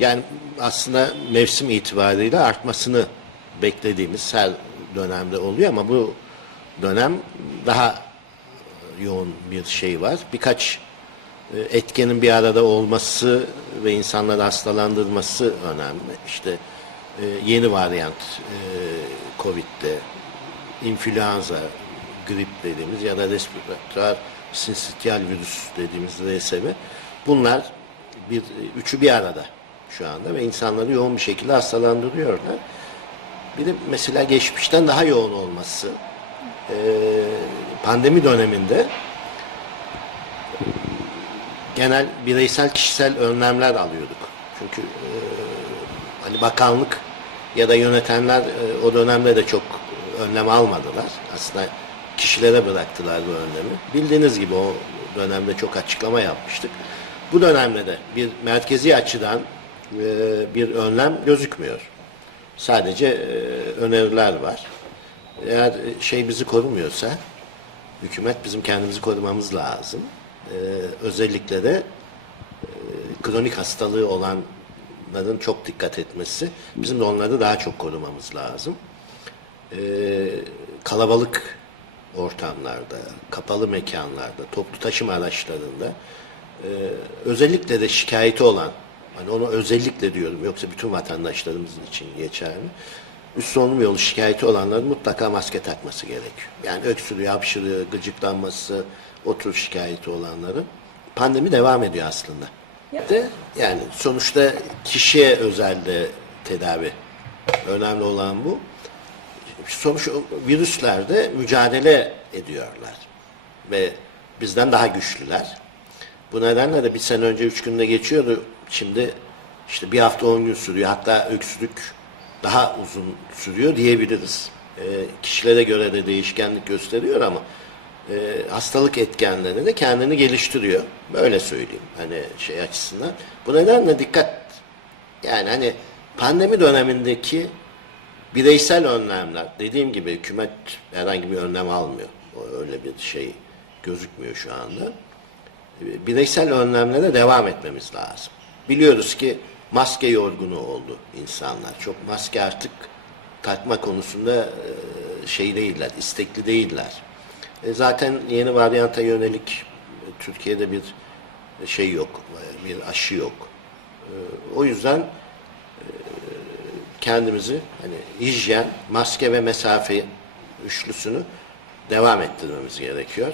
Yani aslında mevsim itibariyle artmasını beklediğimiz her dönemde oluyor ama bu dönem daha yoğun bir şey var. Birkaç e, etkenin bir arada olması ve insanları hastalandırması önemli. İşte e, yeni varyant e, Covid'de influenza, grip dediğimiz ya da respiratuar sinsitial virüs dediğimiz RSV bunlar bir üçü bir arada şu anda ve insanları yoğun bir şekilde hastalandırıyorlar. Bir de mesela geçmişten daha yoğun olması e, pandemi döneminde genel bireysel kişisel önlemler alıyorduk. Çünkü e, hani bakanlık ya da yönetenler e, o dönemde de çok önlem almadılar. Aslında kişilere bıraktılar bu önlemi. Bildiğiniz gibi o dönemde çok açıklama yapmıştık. Bu dönemde de bir merkezi açıdan bir önlem gözükmüyor. Sadece e, öneriler var. Eğer şey bizi korumuyorsa, hükümet bizim kendimizi korumamız lazım. Ee, özellikle de e, kronik hastalığı olanların çok dikkat etmesi, bizim de onları daha çok korumamız lazım. Ee, kalabalık ortamlarda, kapalı mekanlarda, toplu taşıma araçlarında e, özellikle de şikayeti olan, hani onu özellikle diyorum yoksa bütün vatandaşlarımız için geçerli. Üst solunum yolu şikayeti olanların mutlaka maske takması gerekiyor. Yani öksürüğü, hapşırığı, gıcıklanması, o tür şikayeti olanların. Pandemi devam ediyor aslında. De, yani sonuçta kişiye özel de tedavi. Önemli olan bu. Sonuç virüslerde mücadele ediyorlar. Ve bizden daha güçlüler. Bu nedenle de bir sene önce üç günde geçiyordu. Şimdi işte bir hafta on gün sürüyor. Hatta öksürük daha uzun sürüyor diyebiliriz. E, kişilere göre de değişkenlik gösteriyor ama e, hastalık etkenleri de kendini geliştiriyor. Böyle söyleyeyim hani şey açısından. Bu nedenle dikkat yani hani pandemi dönemindeki bireysel önlemler dediğim gibi hükümet herhangi bir önlem almıyor. Öyle bir şey gözükmüyor şu anda. E, Bireysel önlemlere devam etmemiz lazım. Biliyoruz ki maske yorgunu oldu insanlar. Çok maske artık takma konusunda e, şey değiller, istekli değiller. E, Zaten yeni varyanta yönelik Türkiye'de bir şey yok, bir aşı yok. E, O yüzden kendimizi hani hijyen, maske ve mesafe üçlüsünü devam ettirmemiz gerekiyor.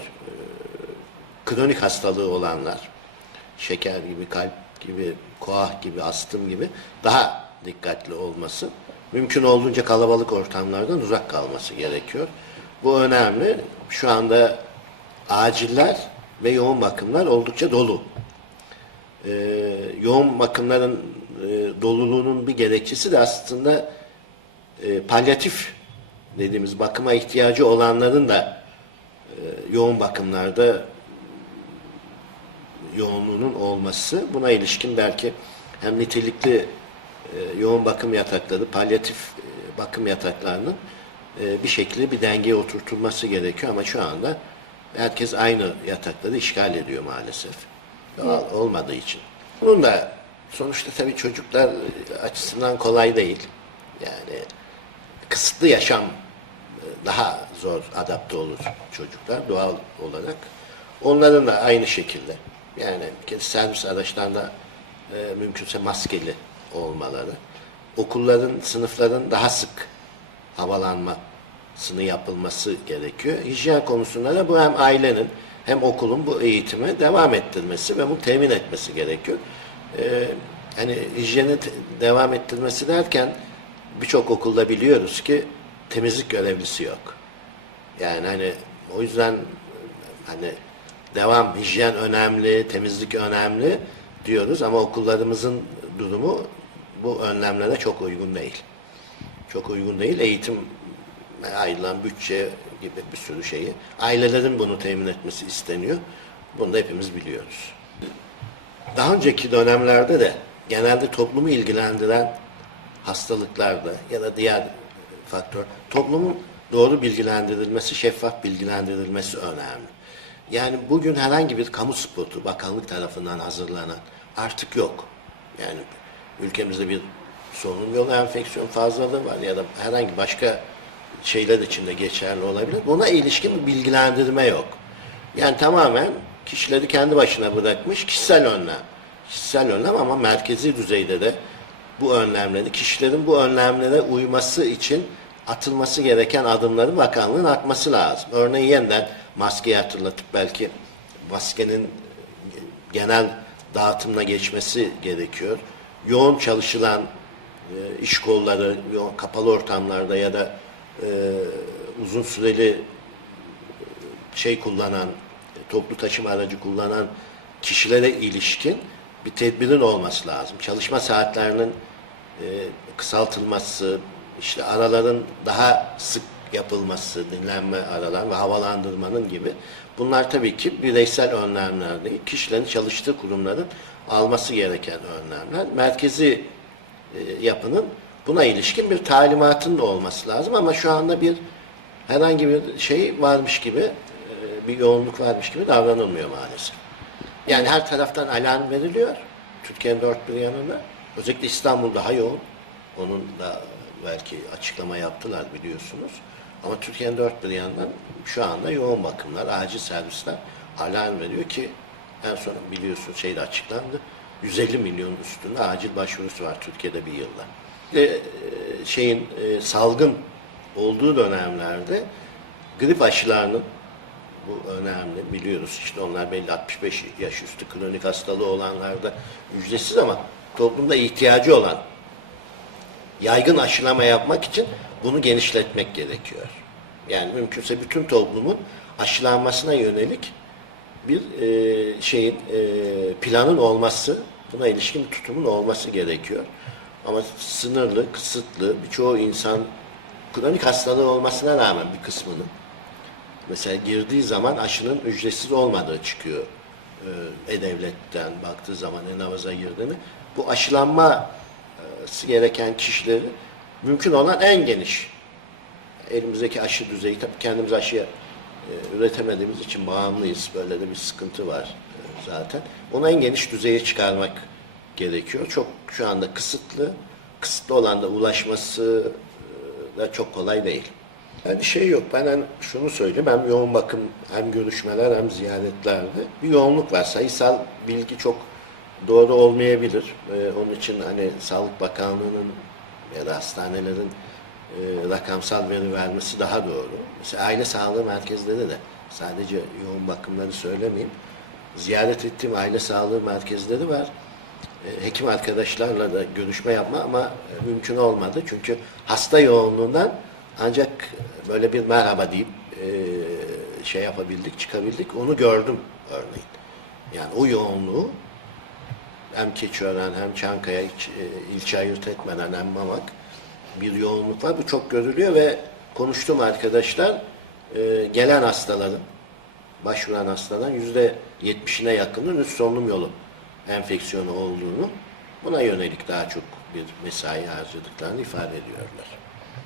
Kronik hastalığı olanlar, şeker gibi, kalp gibi, koah gibi, astım gibi daha dikkatli olması, mümkün olduğunca kalabalık ortamlardan uzak kalması gerekiyor. Bu önemli. Şu anda aciller ve yoğun bakımlar oldukça dolu. Ee, yoğun bakımların e, doluluğunun bir gerekçesi de aslında e, palyatif dediğimiz bakıma ihtiyacı olanların da e, yoğun bakımlarda yoğunluğunun olması buna ilişkin belki hem nitelikli e, yoğun bakım yatakları, palyatif e, bakım yataklarının e, bir şekilde bir dengeye oturtulması gerekiyor ama şu anda herkes aynı yatakları işgal ediyor maalesef. Doğal olmadığı için. Bunun da sonuçta tabii çocuklar açısından kolay değil. Yani kısıtlı yaşam e, daha zor adapte olur çocuklar doğal olarak. Onların da aynı şekilde yani servis araçlarında e, mümkünse maskeli olmaları, okulların, sınıfların daha sık havalanmasını yapılması gerekiyor. Hijyen konusunda da bu hem ailenin hem okulun bu eğitimi devam ettirmesi ve bunu temin etmesi gerekiyor. Ee, hani hijyeni devam ettirmesi derken birçok okulda biliyoruz ki temizlik görevlisi yok. Yani hani o yüzden hani devam hijyen önemli, temizlik önemli diyoruz ama okullarımızın durumu bu önlemlere çok uygun değil. Çok uygun değil. Eğitim ayrılan bütçe gibi bir sürü şeyi. Ailelerin bunu temin etmesi isteniyor. Bunu da hepimiz biliyoruz. Daha önceki dönemlerde de genelde toplumu ilgilendiren hastalıklarda ya da diğer faktör toplumun doğru bilgilendirilmesi, şeffaf bilgilendirilmesi önemli. Yani bugün herhangi bir kamu spotu bakanlık tarafından hazırlanan artık yok. Yani ülkemizde bir solunum yolu enfeksiyon fazlalığı var ya da herhangi başka şeyler için de geçerli olabilir. Buna ilişkin bir bilgilendirme yok. Yani tamamen kişileri kendi başına bırakmış kişisel önlem. Kişisel önlem ama merkezi düzeyde de bu önlemleri, kişilerin bu önlemlere uyması için atılması gereken adımların bakanlığın atması lazım. Örneğin yeniden maskeyi hatırlatıp belki maskenin genel dağıtımına geçmesi gerekiyor. Yoğun çalışılan e, iş kolları, yoğun kapalı ortamlarda ya da e, uzun süreli şey kullanan, e, toplu taşıma aracı kullanan kişilere ilişkin bir tedbirin olması lazım. Çalışma saatlerinin e, kısaltılması, işte araların daha sık yapılması, dinlenme aralar ve havalandırmanın gibi bunlar tabii ki bireysel önlemler değil, kişilerin çalıştığı kurumların alması gereken önlemler. Merkezi e, yapının buna ilişkin bir talimatın da olması lazım ama şu anda bir herhangi bir şey varmış gibi e, bir yoğunluk varmış gibi davranılmıyor maalesef. Yani her taraftan alarm veriliyor. Türkiye'nin dört bir yanında. Özellikle İstanbul daha yoğun. Onun da belki açıklama yaptılar biliyorsunuz. Ama Türkiye'nin dört bir yanından şu anda yoğun bakımlar, acil servisler alarm veriyor ki en son biliyorsunuz şeyde açıklandı. 150 milyon üstünde acil başvurusu var Türkiye'de bir yılda. Ve e, şeyin e, salgın olduğu dönemlerde grip aşılarının bu önemli biliyoruz işte onlar belli 65 yaş üstü kronik hastalığı olanlarda ücretsiz ama toplumda ihtiyacı olan yaygın aşılama yapmak için bunu genişletmek gerekiyor. Yani mümkünse bütün toplumun aşılanmasına yönelik bir e, şeyin e, planın olması, buna ilişkin bir tutumun olması gerekiyor. Ama sınırlı, kısıtlı, birçoğu insan kronik hastalığı olmasına rağmen bir kısmının mesela girdiği zaman aşının ücretsiz olmadığı çıkıyor e, E-Devlet'ten baktığı zaman E-Navaz'a girdi mi. Bu aşılanması gereken kişileri mümkün olan en geniş elimizdeki aşı düzeyi tabii kendimiz aşı e, üretemediğimiz için bağımlıyız. Böyle de bir sıkıntı var e, zaten. Onu en geniş düzeye çıkarmak gerekiyor. Çok şu anda kısıtlı. Kısıtlı olan da ulaşması e, da çok kolay değil. Yani şey yok. Ben hani şunu söyleyeyim. Hem yoğun bakım hem görüşmeler hem ziyaretlerde bir yoğunluk var. Sayısal bilgi çok doğru olmayabilir. Ee, onun için hani Sağlık Bakanlığı'nın ya da hastanelerin e, rakamsal veri vermesi daha doğru. Mesela aile sağlığı merkezleri de sadece yoğun bakımları söylemeyeyim. Ziyaret ettiğim aile sağlığı merkezleri var. E, hekim arkadaşlarla da görüşme yapma ama e, mümkün olmadı. Çünkü hasta yoğunluğundan ancak böyle bir merhaba deyip e, şey yapabildik, çıkabildik. Onu gördüm örneğin. Yani o yoğunluğu hem Keçiören hem Çankaya hiç, e, ilçe ayırt etmeden hem Mamak bir yoğunluk var. Bu çok görülüyor ve konuştuğum arkadaşlar e, gelen hastaların başvuran hastaların yüzde yetmişine yakının üst solunum yolu enfeksiyonu olduğunu buna yönelik daha çok bir mesai harcadıklarını ifade ediyorlar.